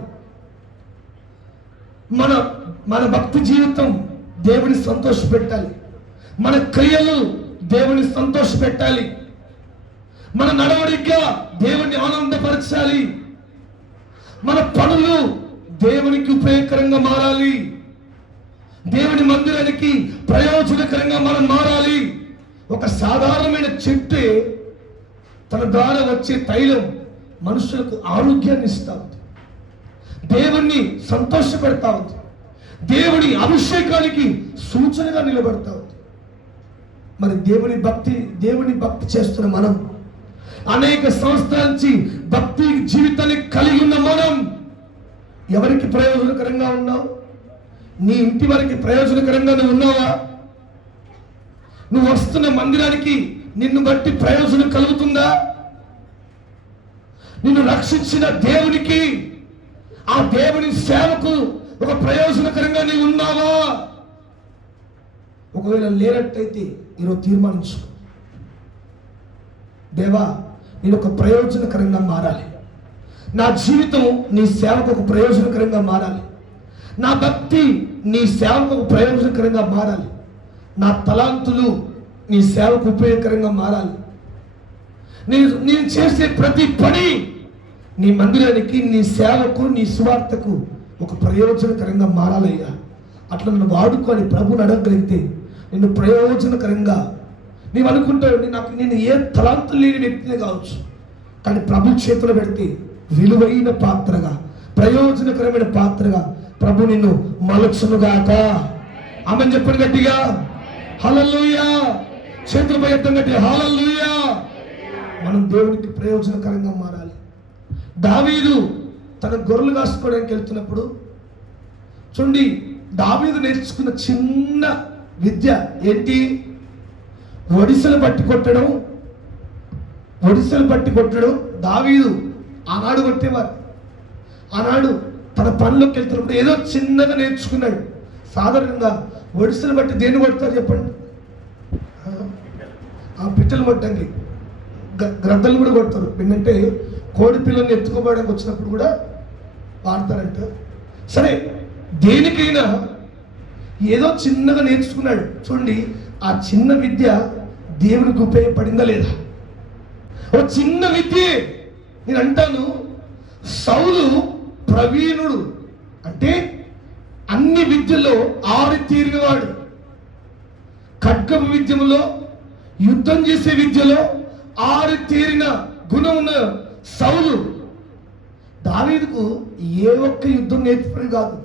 మన భక్తి జీవితం దేవుని సంతోషపెట్టాలి. మన క్రియలు దేవుని సంతోషపెట్టాలి. మన నడవడిక దేవుని ఆనందపరచాలి. మన పనులు దేవునికి ఉపయోగకరంగా మారాలి. దేవుని మందిరానికి ప్రయోజనకరంగా మనం మారాలి. ఒక సాధారణమైన చెట్టు తన ద్వారా వచ్చే తైలం మనుషులకు ఆరోగ్యాన్ని ఇస్తా ఉంది, దేవుణ్ణి సంతోషపెడతా ఉంది, దేవుని అభిషేకానికి సూచనగా నిలబడతా ఉంది. మరి దేవుని భక్తి చేస్తున్న మనం, అనేక సంవత్సరాల నుంచి భక్తి జీవితాన్ని కలిగి ఉన్న మనం ఎవరికి ప్రయోజనకరంగా ఉన్నావు? నీ ఇంటి వారికి ప్రయోజనకరంగా నువ్వు ఉన్నావా? నువ్వు వస్తున్న మందిరానికి నిన్ను బట్టి ప్రయోజనం కలుగుతుందా? నిన్ను రక్షించిన దేవునికి, ఆ దేవుని సేవకు ఒక ప్రయోజనకరంగా నీవు ఉన్నావా? ఒకవేళ లేనట్టయితే ఈరోజు తీర్మానించు, దేవా నేను ఒక ప్రయోజనకరంగా మారాలి. నా జీవితం నీ సేవకు ఒక ప్రయోజనకరంగా మారాలి. నా భక్తి నీ సేవకు ఒక ప్రయోజనకరంగా మారాలి. నా తలాంతులు నీ సేవకు ఉపయోగకరంగా మారాలి. నేను చేసే ప్రతి పని నీ మందిరానికి, నీ సేవకు, నీ సువార్తకు ఒక ప్రయోజనకరంగా మారాలయ్యా. అట్లా నన్ను వాడుకొని ప్రభుని అడగగలిగితే నిన్ను ప్రయోజనకరంగా, నీవు అనుకుంటావు నేను ఏ తలాంతులు లేని వ్యక్తినే కావచ్చు, కానీ ప్రభు చేతులు పెడితే విలువైన పాత్రగా, ప్రయోజనకరమైన పాత్రగా ప్రభు నిన్ను మలచునుగాక. ఆమేన్ చెప్పండి గట్టిగా. హల్లెలూయా. చేతులపై ఎత్తం గట్టిగా హల్లెలూయా. మనం దేవునికి ప్రయోజనకరంగా మారాలి. దావీదు తన గొర్రెలు కాసుకోవడానికి వెళ్తున్నప్పుడు చూడండి, దావీదు నేర్చుకున్న చిన్న విద్య ఏంటి? ఒడిసెలు పట్టి కొట్టడం. దావీదు ఆనాడు కొట్టేవారు. ఆనాడు తన పనిలోకి వెళ్తున్నప్పుడు ఏదో చిన్నగా నేర్చుకున్నాడు. సాధారణంగా ఒడిసెలు బట్టి దేన్ని కొడతారు చెప్పండి? ఆ పిట్టలు కొట్టండి, గ్రద్దలు కూడా కొడతారు. ఏంటంటే కోడి పిల్లల్ని ఎత్తుకోవడానికి వచ్చినప్పుడు కూడా వాడతారంట. సరే, దేనికైనా ఏదో చిన్నగా నేర్చుకున్నాడు. చూడండి, ఆ చిన్న విద్య దేవునికి ఉపయోగపడిందా లేదా? ఓ చిన్న విద్య. నేను అంటాను, సౌలు ప్రవీణుడు అంటే అన్ని విద్యలో ఆరితేరినవాడు. ఖడ్గపు విద్యలో, యుద్ధం చేసే విద్యలో ఆరితేరిన గుణం ఉన్న సౌలు దావీదుకు ఏ ఒక్క యుద్ధం నేర్చుకుని కాదు,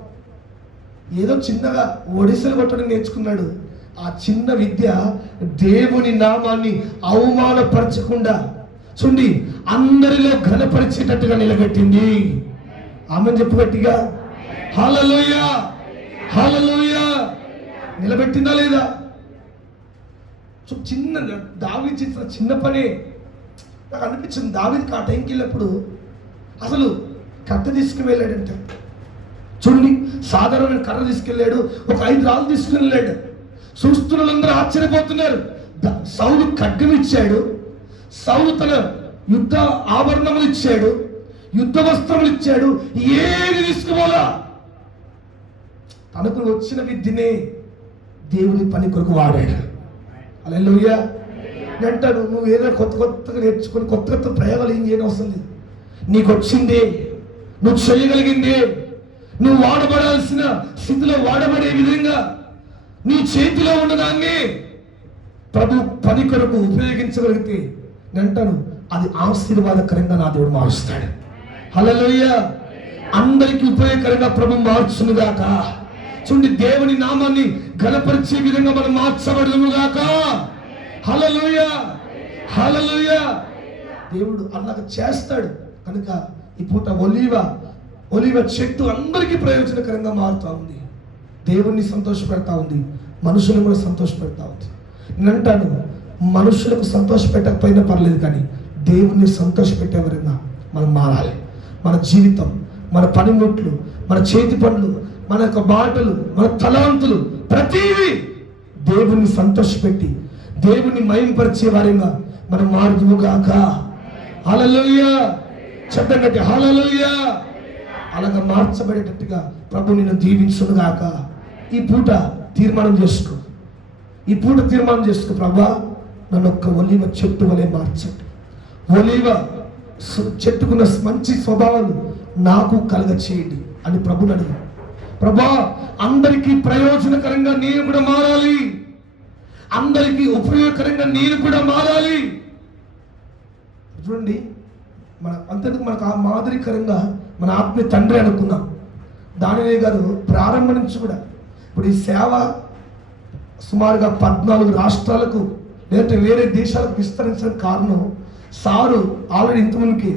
ఏదో చిన్నగా ఒడిసెలు కొట్టడం నేర్చుకున్నాడు. ఆ చిన్న విద్య దేవుని నామాన్ని అవమానపరచకుండా చూడండి అందరిలో ఘనపరిచేటట్టుగా నిలబెట్టింది. ఆమెను చెప్పు గట్టిగా హల్లెలూయా. హల్లెలూయా. నిలబెట్టిందా లేదా? చిన్న దావీదు చేసిన చిన్న పనే నాకు అనిపించింది. దావీదుకి ఆ టైంకి వెళ్ళినప్పుడు అసలు కత్త తీసుకువెళ్ళాడంటే చూడండి, సాధారణమైన కర్ర తీసుకెళ్ళాడు, ఒక 5 రాళ్ళు తీసుకుని వెళ్ళాడు. చూస్తున్న వాళ్ళందరూ ఆశ్చర్యపోతున్నారు. సౌలు ఖడ్గం ఇచ్చాడు, సౌలు తన యుద్ధ ఆభరణములు ఇచ్చాడు, యుద్ధ వస్త్రములు ఇచ్చాడు, ఏది తీసుకుపోలా. తనకు వచ్చిన విద్యనే దేవుని పని కొరకు వాడాడు. హల్లెలూయా. అంటాడు, నువ్వు ఏదో కొత్తగా నేర్చుకొని కొత్త ప్రయోగాలు ఏం చేయని అవసరం లేదు. నీకు వచ్చిందే, నువ్వు చేయగలిగిందే, నువ్వు వాడబడాల్సిన స్థితిలో వాడబడే విధంగా నీ చేతిలో ఉన్నదాన్ని ప్రభు పని కొరకు ఉపయోగించగలిగితే అంటాను, అది ఆశీర్వాదకరంగా నా దేవుడు మారుస్తాడు. హల్లెలూయా. అందరికీ ఉపయోగకరంగా ప్రభు మార్చునుగాక. చూడండి, దేవుని నామాన్ని ఘనపరిచే విధంగా మనం మార్చబడదుముగాక. హల్లెలూయా, హల్లెలూయా. దేవుడు అలాగ చేస్తాడు కనుక ఈ పూట ఒలీవ చెట్టు అందరికీ ప్రయోజనకరంగా మారుతూ ఉంది. దేవుణ్ణి సంతోషపెడతా ఉంది, మనుషులను కూడా సంతోషపెడతా ఉంది. నేను అంటాను, మనుషులకు సంతోష పెట్టకపోయినా పర్లేదు, కానీ దేవుణ్ణి సంతోషపెట్టే విధంగా మనం మారాలి. మన జీవితం, మన పనిముట్లు, మన చేతి పనులు, మన యొక్క మాటలు, మన తలాంతులు, ప్రతిదీ దేవుణ్ణి సంతోషపెట్టి దేవుణ్ణి మహింపరిచే వారిగా మనం మారుదుముగాక. హల్లెలూయా. శబ్దం కట్టి హల్లెలూయా. అలాగా మార్చబడేటట్టుగా ప్రభు నిన్ను దీవించునుగాక. ఈ పూట తీర్మానం చేసుకో, ప్రభా నన్ను ఒక్క ఒలీవ చెట్టు వలె మార్చండి. ఒలీవ చెట్టుకున్న మంచి స్వభావాలు నాకు కలగ చేయండి అని ప్రభుని అడుగు. ప్రభా, అందరికీ ప్రయోజనకరంగా నేను కూడా మారాలి, అందరికీ ఉపయోగకరంగా నేను కూడా మారాలి. చూడండి, అంతకు మనకు ఆ మాదిరికరంగా మన ఆత్మీయ తండ్రి అనుకున్నాం. దానినే గారు ప్రారంభం నుంచి కూడా ఇప్పుడు ఈ సేవ సుమారుగా 14 రాష్ట్రాలకు లేదంటే వేరే దేశాలకు విస్తరించడానికి కారణం, సారు ఆల్రెడీ ఇంతమందికి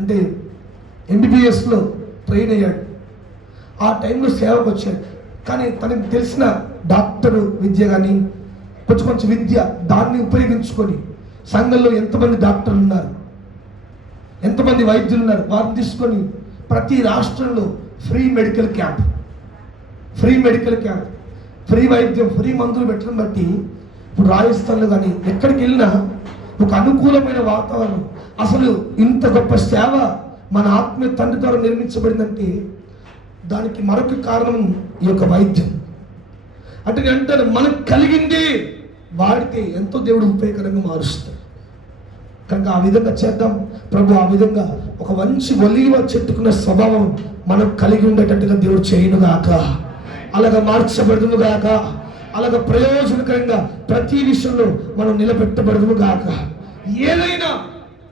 అంటే MBBSలో ట్రైన్ అయ్యాడు. ఆ టైంలో సేవకు వచ్చాడు. కానీ తనకు తెలిసిన డాక్టరు విద్య కానీ కొంచెం విద్య దాన్ని ఉపయోగించుకొని సంఘంలో ఎంతమంది డాక్టర్లు ఉన్నారు, ఎంతమంది వైద్యులు ఉన్నారు, వారిని తీసుకొని ప్రతి రాష్ట్రంలో ఫ్రీ మెడికల్ క్యాంప్, ఫ్రీ వైద్యం, ఫ్రీ మందులు పెట్టడం బట్టి ఇప్పుడు రాజస్థాన్లో కానీ ఎక్కడికి వెళ్ళినా ఒక అనుకూలమైన వాతావరణం. అసలు ఇంత గొప్ప సేవ మన ఆత్మీయ తండ్రి ద్వారా నిర్మించబడిందంటే దానికి మరొక కారణం ఈ యొక్క వైద్యం. అంటే నేను అంటాను, మనకు కలిగింది వాడితే ఎంతో దేవుడు ఉపయోగకరంగా మారుస్తాడు. కనుక ఆ విధంగా చేద్దాం. ప్రభు ఆ విధంగా ఒక మంచి ఒలీవ చెట్టుకున్న స్వభావం మనం కలిగి ఉండేటట్టుగా దేవుడు చేయనుగాక. అలాగా మార్చబడునుగాక. అలాగా ప్రయోజనకరంగా ప్రతి విషయంలో మనం నిలబెట్టబడునుగాక. ఏదైనా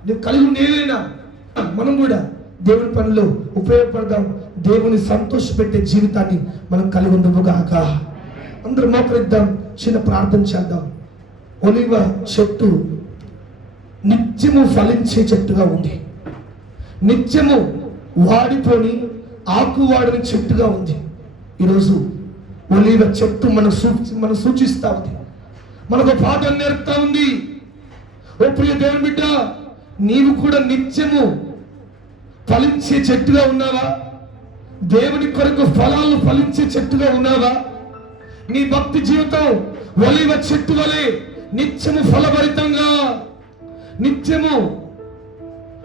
నువ్వు కలిగి ఉన్న ఏదైనా మనం కూడా దేవుని పనిలో ఉపయోగపడదాం. దేవుని సంతోషపెట్టే జీవితాన్ని మనం కలిగి ఉండుగాక. అందరూ మోకరిద్దాం, చిన్న ప్రార్థన చేద్దాం. ఒలీవ చెట్టు నిత్యము ఫలించే చెట్టుగా ఉంది, నిత్యము వాడిపోని ఆకు వాడిన చెట్టుగా ఉంది. ఈరోజు ఒలీవ చెట్టు మనం సూచిస్తా ఉంది, మనకు పాఠం నేర్పుతా ఉంది. ఓ ప్రియ దేవుని బిడ్డ, నీవు కూడా నిత్యము ఫలించే చెట్టుగా ఉన్నావా? దేవుని కొరకు ఫలాలు ఫలించే చెట్టుగా ఉన్నావా? నీ భక్తి జీవితం ఒలీవ చెట్టు వలె నిత్యము ఫలభరితంగా, నిత్యము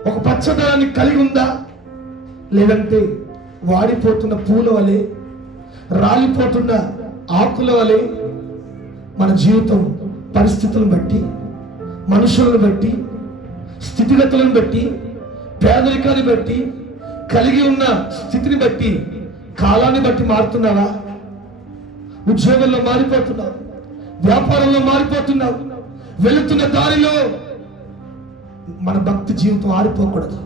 ఒక పచ్చదనాన్ని కలిగి ఉందా? లేదంటే వాడిపోతున్న పూల వలె, రాలిపోతున్న ఆకుల వలె మన జీవితం పరిస్థితులను బట్టి, మనుషులను బట్టి, స్థితిగతులను బట్టి, పేదరికాన్ని బట్టి, కలిగి ఉన్న స్థితిని బట్టి, కాలాన్ని బట్టి మారుతున్నావా? ఉద్యోగంలో మారిపోతున్నావు, వ్యాపారంలో మారిపోతున్నావు, వెళుతున్న దారిలో మన భక్తి జీవితం ఆరిపోకూడదు.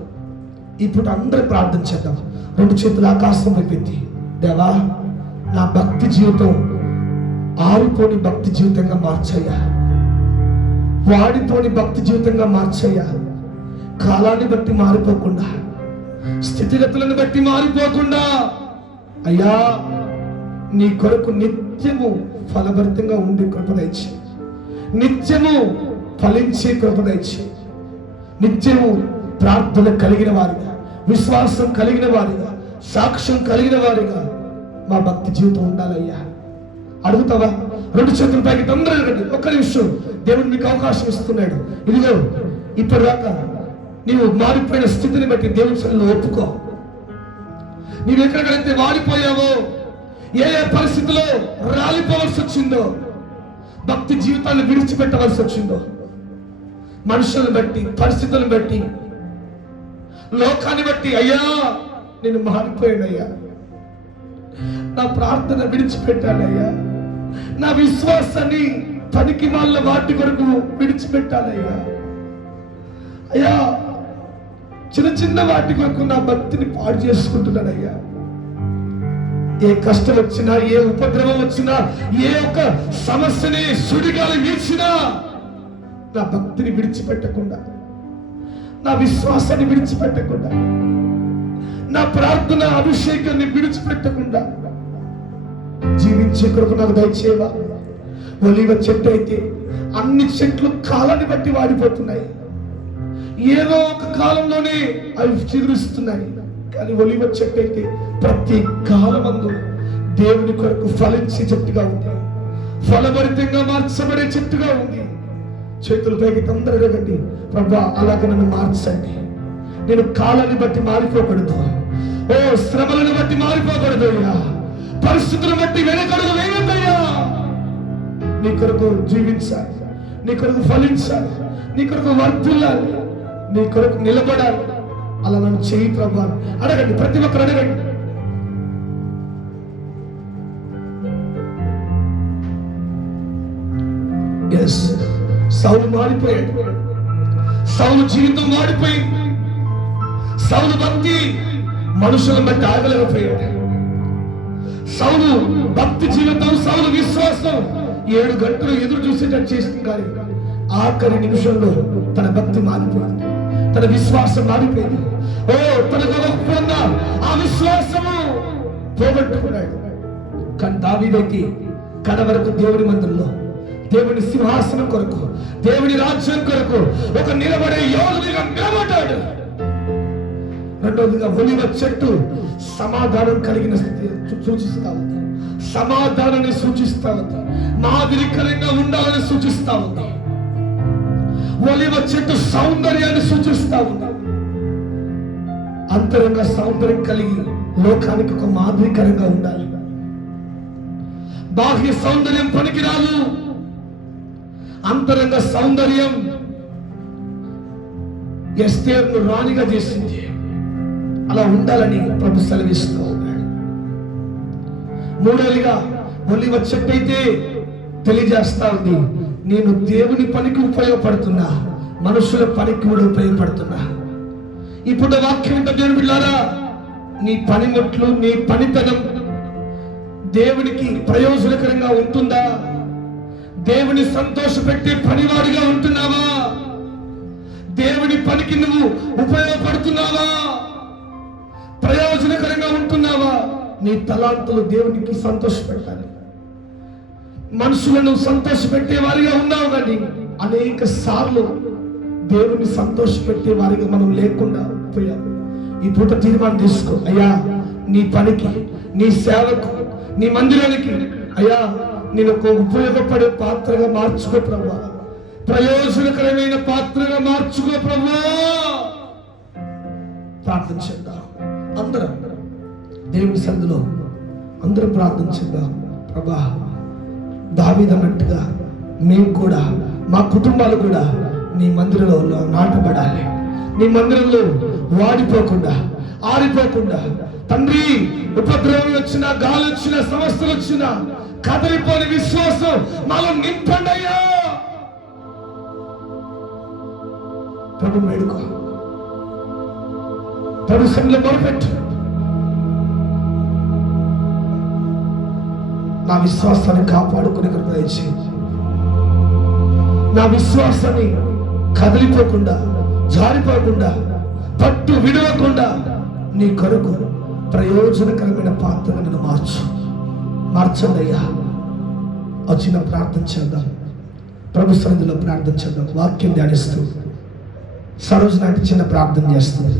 ఇప్పుడు అందరూ ప్రార్థన చేద్దాం. 2 చేతులు ఆకాశం వైపెత్తి, దేవా నా భక్తి జీవితం ఆరిపోని భక్తి జీవితంగా మార్చయ్యా, వాడిపోని భక్తి జీవితంగా మార్చయ్యా. కాలాన్ని బట్టి మారిపోకుండా, స్థితిగతులను బట్టి మారిపోకుండా అయ్యా నీ కొరకు నిత్యము ఫలభరితంగా ఉండే కృప దయచేయి, నిత్యము ఫలించే కృప దయచేయి. నిత్యము ప్రార్థన కలిగిన వారిగా, విశ్వాసం కలిగిన వారిగా, సాక్ష్యం కలిగిన వారిగా మా భక్తి జీవితం ఉండాలయ్యా. అడుగుతావా? రెండు చేతుల పైకి తొందరగా అడగండి. ఒక్క నిమిషం, దేవుడు మీకు అవకాశం ఇస్తున్నాడు. ఇదిగో ఇప్పటిదాకా నీవు మారిపోయిన స్థితిని బట్టి దేవుని సన్నిధిలో ఒప్పుకో. నీవు ఎక్కడికైతే వాడిపోయావో, ఏ ఏ పరిస్థితిలో రాలిపోవలసి వచ్చిందో, భక్తి జీవితాన్ని విడిచిపెట్టవలసి వచ్చిందో, మనుషులను బట్టి, పరిస్థితులను బట్టి, లోకాన్ని బట్టి, అయ్యా నేను మారిపోయానయ్యా, నా ప్రార్థన విడిచిపెట్టానయ్యా, నా విశ్వాసాన్ని పనికి వాళ్ళ వాటి కొరకు విడిచిపెట్టానయ్యా, అయ్యా చిన్న చిన్న వాటి కొరకు నా భక్తిని పాడు చేసుకుంటున్నానయ్యా. ఏ కష్టం వచ్చినా, ఏ ఉపద్రవం వచ్చినా, ఏ ఒక్క సమస్యని సుడిగాలి వీల్చినా నా భక్తిని విడిచిపెట్టకుండా, నా విశ్వాసాన్ని విడిచిపెట్టకుండా, నా ప్రార్థన అభిషేకాన్ని విడిచిపెట్టకుండా జీవించే కొరకు నాకు దయచేవా. ఒలీవ చెట్టు అయితే అన్ని చెట్లు కాలాన్ని బట్టి వాడిపోతున్నాయి, ఏదో ఒక కాలంలోనే అవి చిగురిస్తున్నాయి. కానీ ఒలీవ చెట్టు అయితే ప్రతి కాలమందు దేవుని కొరకు ఫలించే చెట్టుగా ఉంది, ఫలభరితంగా మార్చబడే చెట్టుగా ఉంది. చేతుల పైకి తొందరగా అడగండి, ప్రభా అలాగ నన్ను మార్చండి. నేను కాలాన్ని బట్టి మారిపోకూడదు, ఓ శ్రమలను బట్టి మారిపోకూడదు అయ్యా, పరిస్థితులను బట్టి వెనకడుగు వేయద్దయ్యా. నీ కొరకు జీవించాలి, నీ కొరకు ఫలించాలి, నీ కొరకు వర్ధిల్లాలి, నీ కొరకు నిలబడాలి. అలా నన్ను చేయి ప్రభా అడగండి, ప్రతి ఒక్కరు అడగండి. ఎస్, సౌలు మారిపోయాడు, సౌలు జీవితం మారిపోయింది. సౌలు భక్తి మనుషులను బట్టి ఆగలేకపోయాడు. సౌలు భక్తి జీవితం, సౌలు విశ్వాసం 7 గంటలు ఎదురు చూసేటట్టు చేసింది. కానీ ఆఖరి నిమిషంలో తన భక్తి మారిపోయింది, తన విశ్వాసం మారిపోయింది. ఓ తనకు ఉన్న ఆ విశ్వాసము పోగొట్టుకున్నాడు. కానీ దావీదైతే కడ వరకు దేవుని మందిరంలో, దేవుని సింహాసనం కొరకు, దేవుని రాజ్యం కొరకు ఒక నిలబడే యోధుడిగా నిలబడ్డాడు. రెండవదిగా ఒలీవ చెట్టు సమాధానం కలిగిన స్థితి సూచిస్తా ఉంది, సమాధానాన్ని సూచిస్తా ఉంది, మాదిరికరంగా ఉండాలని సూచిస్తా ఉంది. ఒలీవ చెట్టు సౌందర్యాన్ని సూచిస్తా ఉంది. అంతరంగ సౌందర్యం కలిగి లోకానికి ఒక మాదిరికరంగా ఉండాలి. బాహ్య సౌందర్యం పనికిరాదు, అంతరంగ సౌందర్యం ఎస్తేరును రాణిగా చేసింది. అలా ఉండాలని ప్రభు సెలవిస్తూ ఉన్నాడు. మూడోదిగా ఒలీవ చెట్టు అయితే తెలియజేస్తా ఉంది, నేను దేవుని పనికి ఉపయోగపడుతున్నా, మనుషుల పనికి కూడా ఉపయోగపడుతున్నా. ఇప్పుడు వాక్యం ఉంటుంది, దేవుని బిడ్డలారా, నీ పనిముట్లు, నీ పనితనం దేవునికి ప్రయోజనకరంగా ఉంటుందా? దేవుని సంతోషపెట్టే పనివాడిగా ఉంటున్నావా? దేవుని పనికి నువ్వు ఉపయోగపడుతున్నావా? ప్రయోజనకరంగా ఉంటున్నావా? నీ తలాంతులు దేవునికి సంతోషపెట్టాలి. మనుషులను సంతోషపెట్టే వారిగా ఉన్నావు, కానీ అనేక సార్లు దేవుని సంతోషపెట్టే వారిగా మనం లేకుండా పోయాం. ఈ పూట తీర్మానం తీసుకో, అయ్యా నీ పనికి, నీ సేవకు, నీ మందిరానికి అయ్యా నేను ఒక ఉపయోగపడే పాత్రగా మార్చుకో ప్రభువా, ప్రయోజనకరమైన పాత్రగా మార్చుకో ప్రభువా. ప్రార్థన చేద్దాం అందరం, దేవుని సన్నిధిలో అందరం ప్రార్థన చేద్దాం. ప్రభా, దావీదు అన్నట్టుగా మేము కూడా, మా కుటుంబాలు కూడా నీ మందిరంలో నాటబడాలి. నీ మందిరంలో వాడిపోకుండా, ఆరిపోకుండా తండ్రి, ఉపద్రవం వచ్చినా, గాలి వచ్చినా, సమస్యలు వచ్చినా కదలిపోని విశ్వాసం మాలో నింపండి అయ్యా. ప్రభు వేడుకో, ప్రభు సన్నిధిలో మొరపెట్టు. నా విశ్వాసాన్ని కాపాడుకునే కృప దయచేయి. నా విశ్వాసాన్ని కదిలిపోకుండా, జారిపోకుండా, పట్టు విడవకుండా నీ కొరకు ప్రయోజనకరమైన పాత్రగా నన్ను మార్చండి అయ్యా. వచ్చిన ప్రార్థన చేద్దాం, ప్రభు సన్నిధిలో ప్రార్థన చేద్దాం. వాక్యం ధ్యానిస్తూ సరోజ నాటి చిన్న ప్రార్థన చేస్తుంది.